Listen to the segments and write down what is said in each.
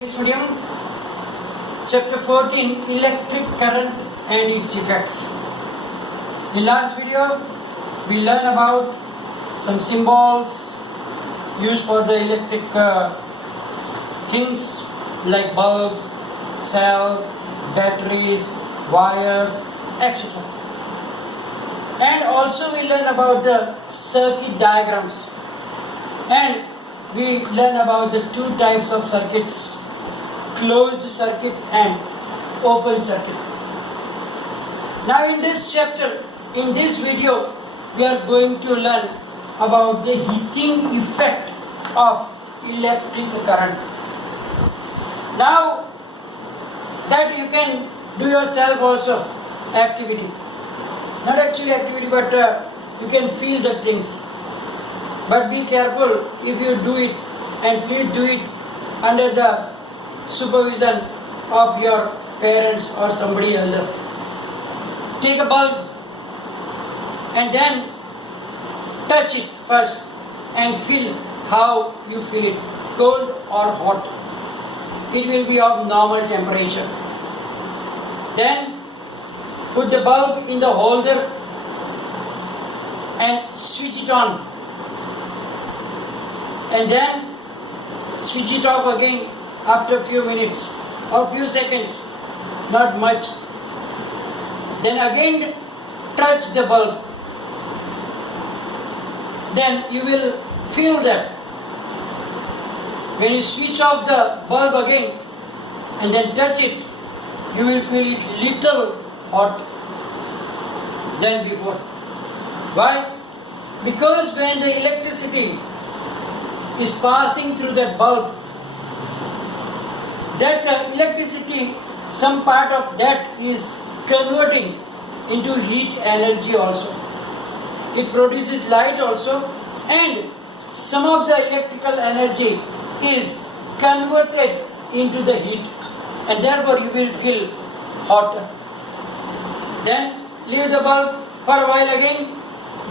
Medium, chapter 14, electric current and its effects. In last video, we learned about some symbols used for the electric things like bulbs, cell, batteries, wires, etc. And also we learn about the circuit diagrams, and we learn about the two types of circuits: closed circuit and open circuit. Now in this chapter, in this video, we are going to learn about the heating effect of electric current. Now that you can do yourself also activity, not actually activity, but you can feel the things. But be careful if you do it, and please do it under the supervision of your parents or somebody elder. Take a bulb and then touch it first and feel how you feel it, cold or hot. It will be of normal temperature. Then put the bulb in the holder and switch it on, and then switch it off again after a few minutes or few seconds, not much. Then again touch the bulb. Then you will feel that when you switch off the bulb again and then touch it, you will feel it little hot than before. Why? Because when the electricity is passing through that bulb, that electricity, some part of that is converting into heat energy also. It produces light also, and some of the electrical energy is converted into the heat, and therefore you will feel hotter. Then leave the bulb for a while again,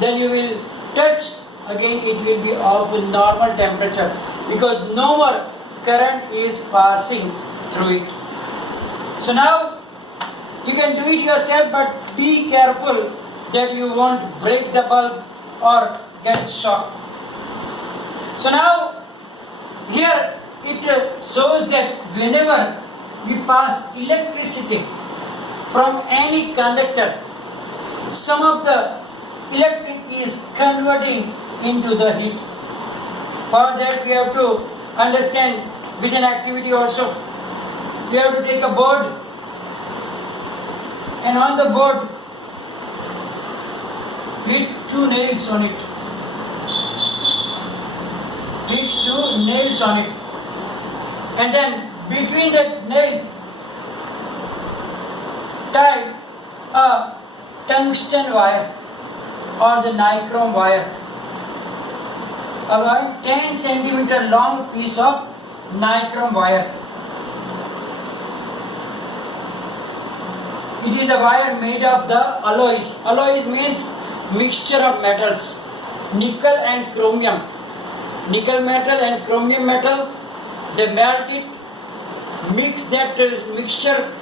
then you will touch again, it will be of normal temperature because no more current is passing through it. So now you can do it yourself, but be careful that you won't break the bulb or get shocked. So now here it shows that whenever we pass electricity from any conductor, some of the electric is converting into the heat. For that we have to understand with an activity also. We have to take a board, and on the board hit two nails on it. Hit two nails on it, and then between the nails tie a tungsten wire or the nichrome wire, around 10 centimeter long piece of nichrome wire. It is a wire made of the alloys. Alloys means mixture of metals, nickel and chromium. Nickel metal and chromium metal, they melt it, mix that mixture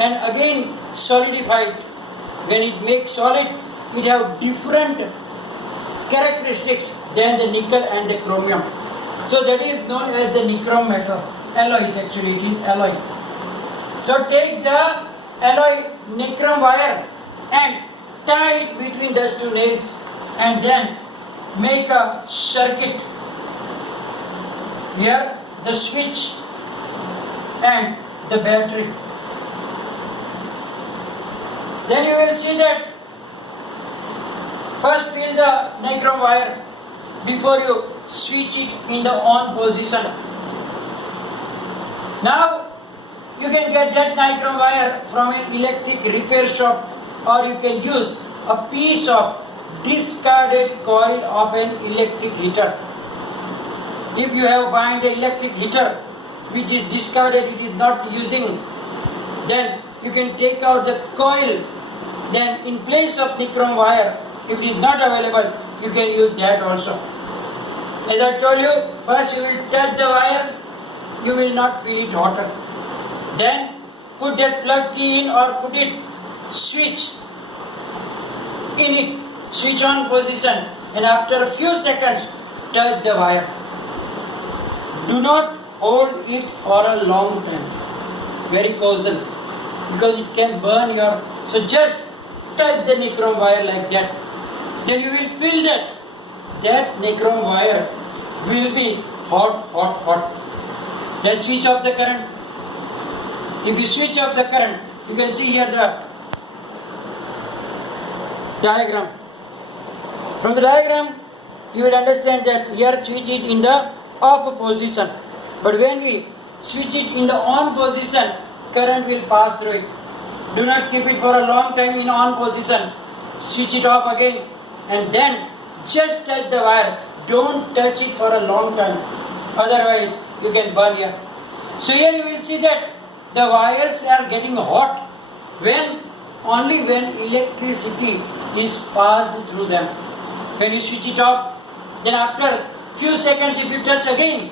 and again solidify it. When it makes solid, it have different characteristics than the nickel and the chromium. So that is known as the nichrome metal. Alloys, actually it is alloy. So take the alloy nichrome wire and tie it between those two nails, and then make a circuit. Here the switch and the battery. Then you will see that first feel the nichrome wire before you switch it in the on position. Now you can get that nichrome wire from an electric repair shop, or you can use a piece of discarded coil of an electric heater. If you have found the electric heater which is discarded, it is not using, then you can take out the coil. Then in place of nichrome wire, if it is not available, you can use that also. As I told you, first you will touch the wire, you will not feel it hotter. Then put that plug key in or put it switch in it, switch on position, and after a few seconds touch the wire. Do not hold it for a long time, very cautious, because it can burn your. So just touch the nichrome wire like that. Then you will feel that nichrome wire will be hot. Then switch off the current. If you switch off the current, you can see here the diagram. From the diagram, you will understand that here switch is in the off position. But when we switch it in the on position, current will pass through it. Do not keep it for a long time in on position. Switch it off again and then just touch the wire. Don't touch it for a long time. Otherwise, you can burn here. So here you will see that the wires are getting hot only when electricity is passed through them. When you switch it off, then after few seconds if you touch again,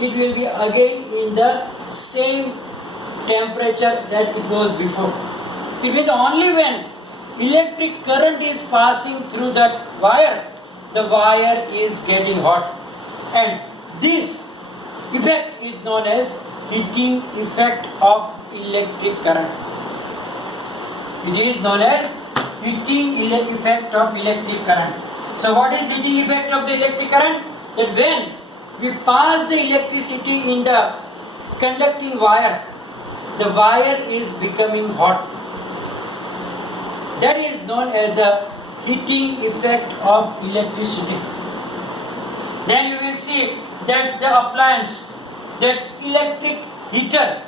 it will be again in the same temperature that it was before. It means only when electric current is passing through that wire, the wire is getting hot. And this effect is known as heating effect of electric current. It is known as heating effect of electric current. So what is heating effect of the electric current? That when we pass the electricity in the conducting wire, the wire is becoming hot. That is known as the heating effect of electricity. Then you will see that the appliance, that electric heater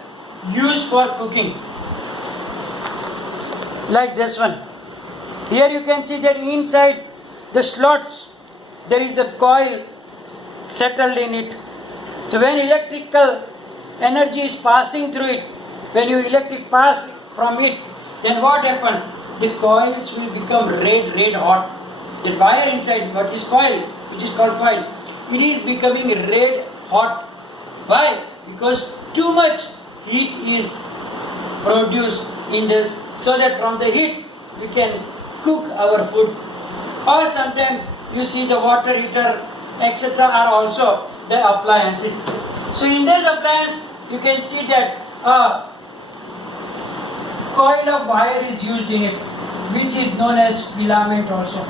used for cooking, like this one. Here you can see that inside the slots there is a coil settled in it. So when electrical energy is passing through it, when you electric pass from it, then what happens? The coils will become red hot. The wire inside, what is coil, which is called coil, it is becoming red hot. Why? Because too much heat is produced in this, so that from the heat we can cook our food. Or sometimes you see the water heater, etc. are also the appliances. So in this appliance you can see that a coil of wire is used in it, which is known as filament also.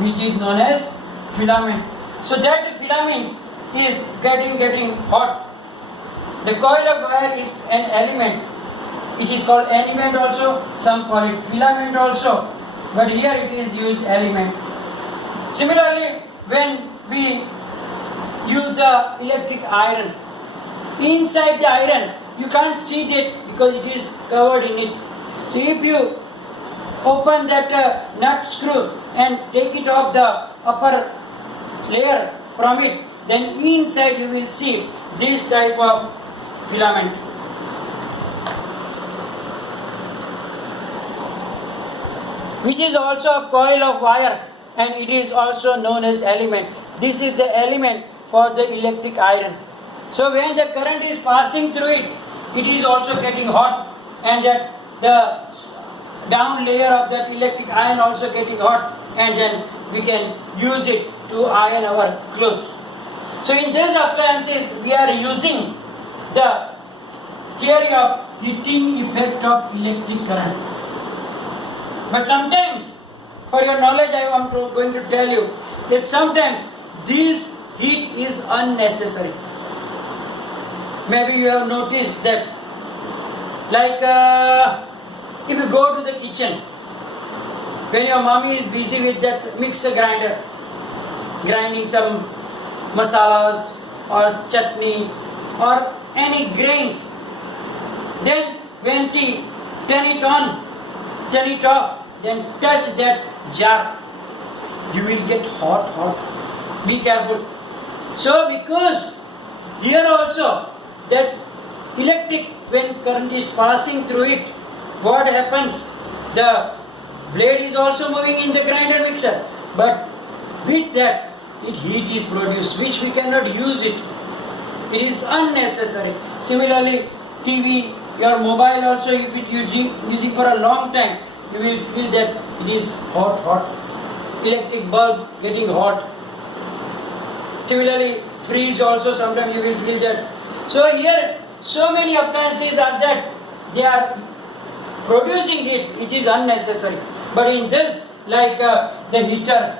Which is known as filament. So that filament is getting hot. The coil of wire is an element. It is called element also, some call it filament also, but here it is used element. Similarly, when we use the electric iron, inside the iron you can't see that because it is covered in it. So if you open that nut screw and take it off the upper layer from it, then inside you will see this type of filament. Which is also a coil of wire, and it is also known as element. This is the element for the electric iron. So when the current is passing through it, it is also getting hot, and that the down layer of that electric iron also getting hot, and then we can use it to iron our clothes. So in these appliances we are using the theory of heating effect of electric current. But sometimes, for your knowledge, I am going to tell you that sometimes this heat is unnecessary. Maybe you have noticed that, like if you go to the kitchen, when your mommy is busy with that mixer grinder, grinding some masalas or chutney or any grains, then when she turn it on, turn it off, then touch that jar, you will get hot. Be careful. So because here also that electric, when current is passing through it, what happens? The blade is also moving in the grinder mixer, but with that heat is produced, which we cannot use it It is unnecessary. Similarly, TV, your mobile also, if it using for a long time, you will feel that it is hot. Electric bulb getting hot. Similarly, fridge also sometimes you will feel that. So here, so many appliances are that they are producing heat which is unnecessary. But in this, like the heater,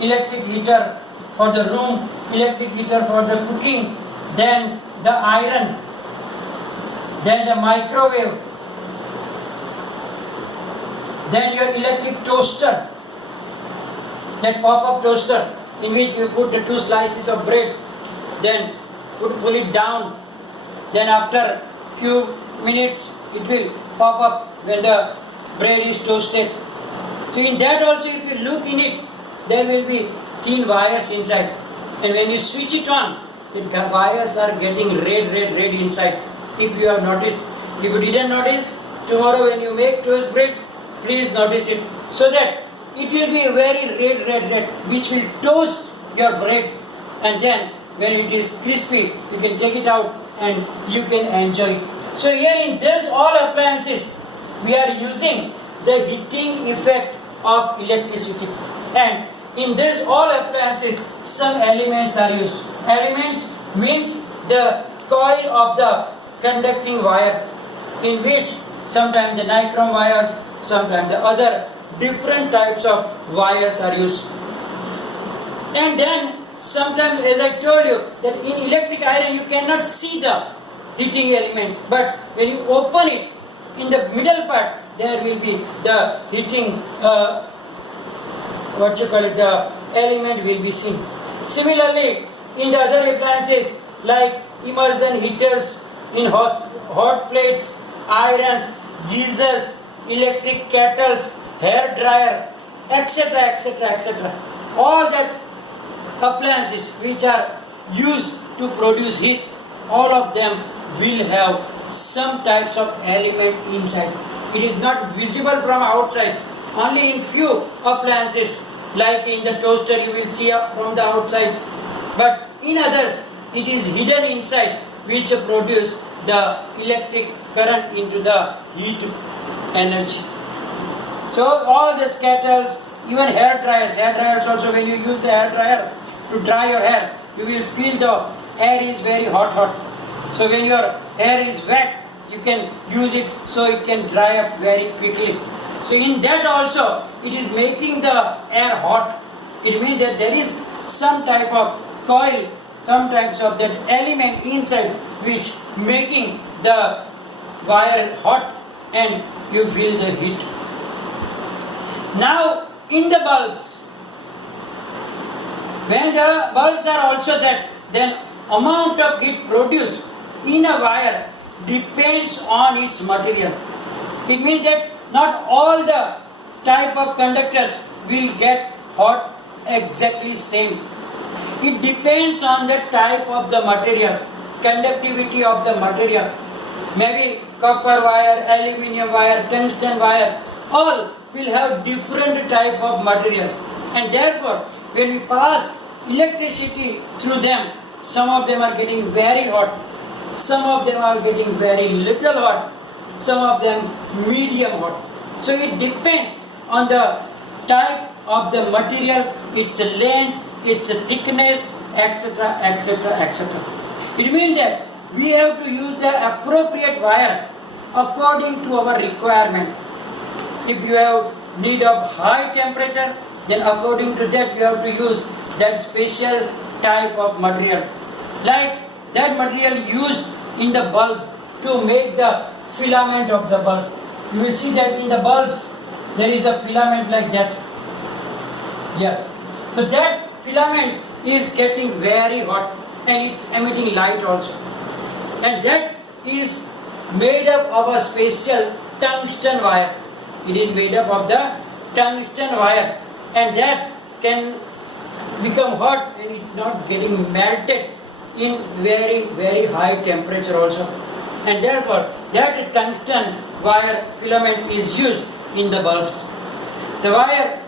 electric heater for the room, electric heater for the cooking, then the iron, then the microwave, then your electric toaster, that pop-up toaster in which you put the 2 slices of bread, then pull it down, then after few minutes it will pop up when the bread is toasted. So in that also, if you look in it, there will be thin wires inside, and when you switch it on, the wires are getting red inside. If you have noticed, if you didn't notice, tomorrow when you make toast bread, please notice it, so that it will be very red, which will toast your bread, and then when it is crispy, you can take it out and you can enjoy it. So here in this all appliances, we are using the heating effect of electricity, and in this all appliances, some elements are used. Elements means the coil of the conducting wire, in which sometimes the nichrome wires, sometimes the other different types of wires are used. And then sometimes, as I told you, that in electric iron you cannot see the heating element, but when you open it, in the middle part there will be the heating the element will be seen. Similarly, in the other appliances like immersion heaters, in hot plates, irons, geysers, electric kettles, hair dryer, etc. All that appliances which are used to produce heat, all of them will have some types of element inside. It is not visible from outside. Only in few appliances, like in the toaster, you will see from the outside. But in others, it is hidden inside, which produce the electric current into the heat energy. So all the kettles, even hair dryers also, when you use the hair dryer to dry your hair, you will feel the air is very hot. So when your hair is wet, you can use it so it can dry up very quickly. So in that also, it is making the air hot. It means that there is some type of coil, some types of that element inside which making the wire hot and you feel the heat. Now in the bulbs, when the bulbs are also that, then amount of heat produced in a wire depends on its material. It means that not all the type of conductors will get hot exactly same. It depends on the type of the material, conductivity of the material. Maybe copper wire, aluminium wire, tungsten wire, all will have different type of material. And therefore, when we pass electricity through them, some of them are getting very hot, some of them are getting very little hot, some of them medium hot. So it depends on the type of the material, its length, its thickness, etc. It means that we have to use the appropriate wire according to our requirement. If you have need of high temperature, then according to that you have to use that special type of material. Like that material used in the bulb to make the filament of the bulb. You will see that in the bulbs there is a filament like that. Yeah. So that filament is getting very hot and it's emitting light also. And that is made up of a special tungsten wire. It is made up of the tungsten wire, and that can become hot and it not getting melted in very high temperature also. And therefore that tungsten wire filament is used in the bulbs. The wire,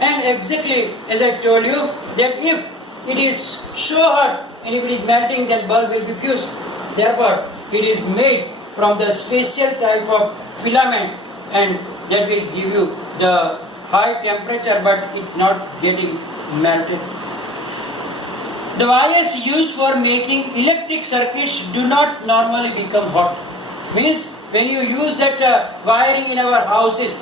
and exactly as I told you, that if it is so hot and if it is melting, then bulb will be fused. Therefore, it is made from the special type of filament, and that will give you the high temperature, but it not getting melted. The wires used for making electric circuits do not normally become hot. Means when you use that wiring in our houses,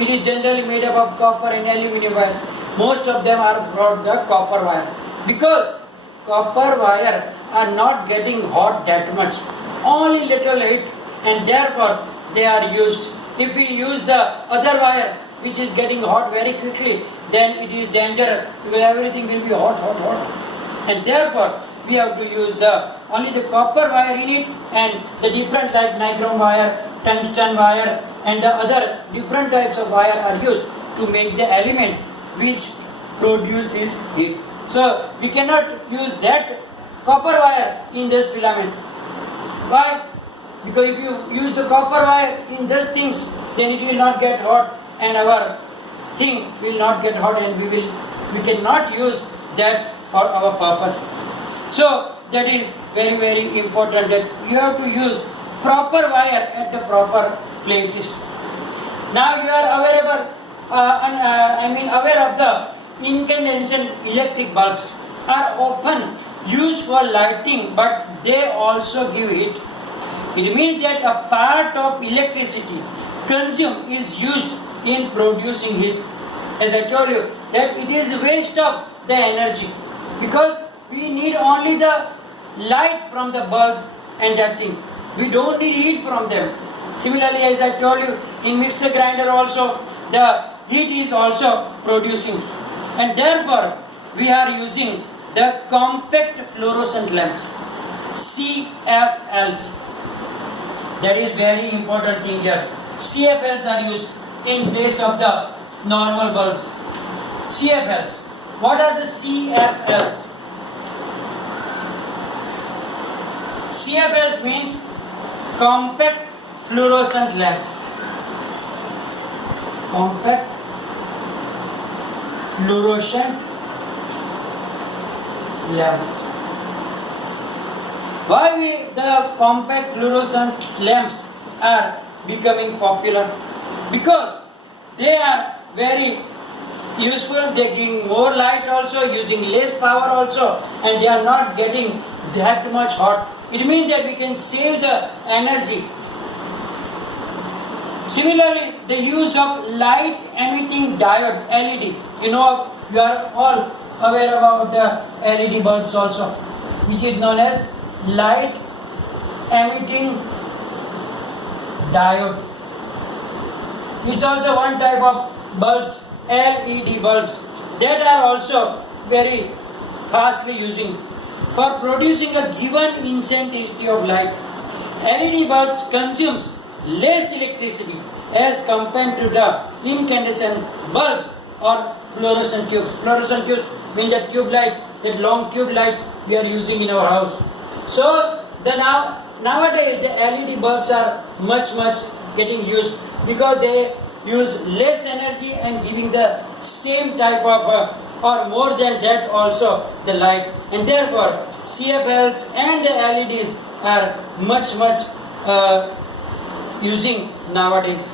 it is generally made up of copper and aluminum wires. Most of them are from the copper wire, because copper wire are not getting hot that much, only little heat, and therefore they are used. If we use the other wire which is getting hot very quickly, then it is dangerous, because everything will be hot, and therefore we have to use only the copper wire in it, and the different like nichrome wire, tungsten wire, and the other different types of wire are used to make the elements which produces heat. So we cannot use that copper wire in this filament. Why? Because if you use the copper wire in these things, then it will not get hot, and our thing will not get hot, and we cannot use that for our purpose. So that is very, very important, that you have to use proper wire at the proper places. Now you are aware of the incandescent electric bulbs are often used for lighting, but they also give heat. It means that a part of electricity consumed is used in producing heat. As I told you, that it is waste of the energy, because we need only the light from the bulb and that thing. We don't need heat from them. Similarly, as I told you, in mixer grinder also, the heat is also producing. And therefore, we are using the compact fluorescent lamps, CFLs. That is very important thing here. CFLs are used in place of the normal bulbs. CFLs. What are the CFLs? CFLs means compact fluorescent lamps. Compact fluorescent lamps. Why the compact fluorescent lamps are becoming popular? Because they are very useful, they giving more light also, using less power also, and they are not getting that much hot. It means that we can save the energy. Similarly, the use of light emitting diode, LED. You are all aware about the LED bulbs also, which is known as light emitting diode. It's also one type of bulbs, LED bulbs, that are also very fastly using for producing a given intensity of light. LED bulbs consumes less electricity as compared to the incandescent bulbs or fluorescent tubes. Fluorescent tubes mean that tube light, that long tube light we are using in our house. So nowadays the LED bulbs are much getting used, because they use less energy and giving the same type of or more than that also the light, and therefore CFLs and the LEDs are much using nowadays.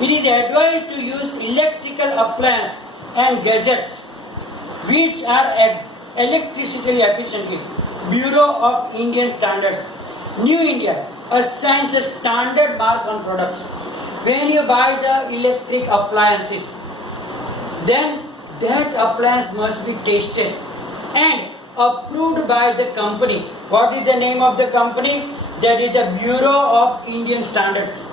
It is advised to use electrical appliances and gadgets which are electrically efficiently. Bureau of Indian Standards, New India, assigns a standard mark on products. When you buy the electric appliances, then that appliance must be tested and approved by the company. What is the name of the company? That is the Bureau of Indian Standards.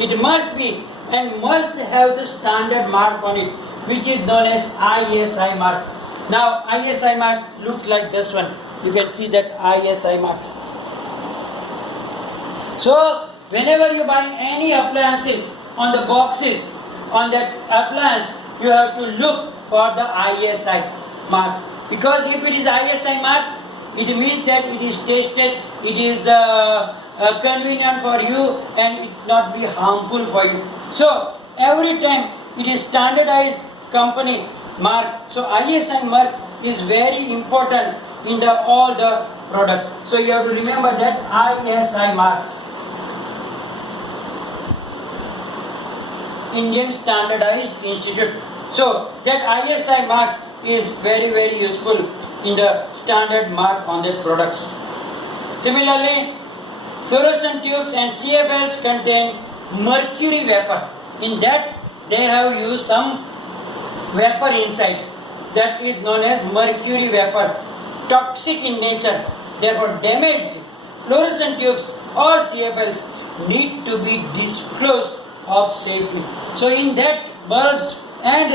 It must be and must have the standard mark on it, which is known as ISI mark. Now ISI mark looks like this one. You can see that ISI marks. So whenever you buy any appliances, on the boxes on that appliance, you have to look for the ISI mark, because if it is ISI mark, it means that it is tested, it is convenient for you, and it not be harmful for you. So every time it is standardized company mark. So ISI mark is very important in the all the products. So you have to remember that ISI marks. Indian Standardized Institute. So that ISI marks is very useful in the standard mark on their products. Similarly, fluorescent tubes and CFLs contain mercury vapor. In that they have used some vapor inside, that is known as mercury vapor, toxic in nature. Therefore damaged fluorescent tubes or CFLs need to be disposed of safely. So in that bulbs and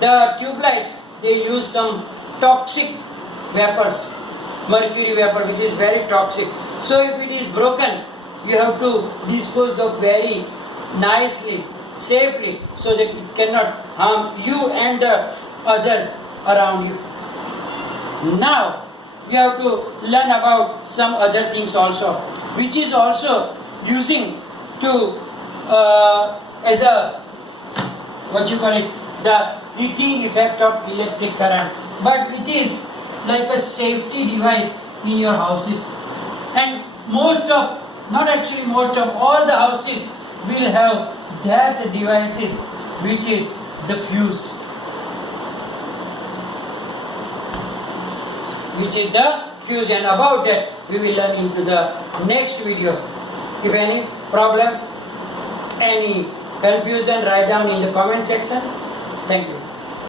the tube lights, they use some toxic vapors, mercury vapor, which is very toxic. So if it is broken, you have to dispose of very nicely, safely, so that it cannot harm you and the others around you. Now we have to learn about some other things also, which is also using to as a the heating effect of electric current, but it is like a safety device in your houses, and most of all the houses will have that devices, which is the fuse, and about that we will learn into the next video. If any problem, any confusion, write down in the comment section. Thank you.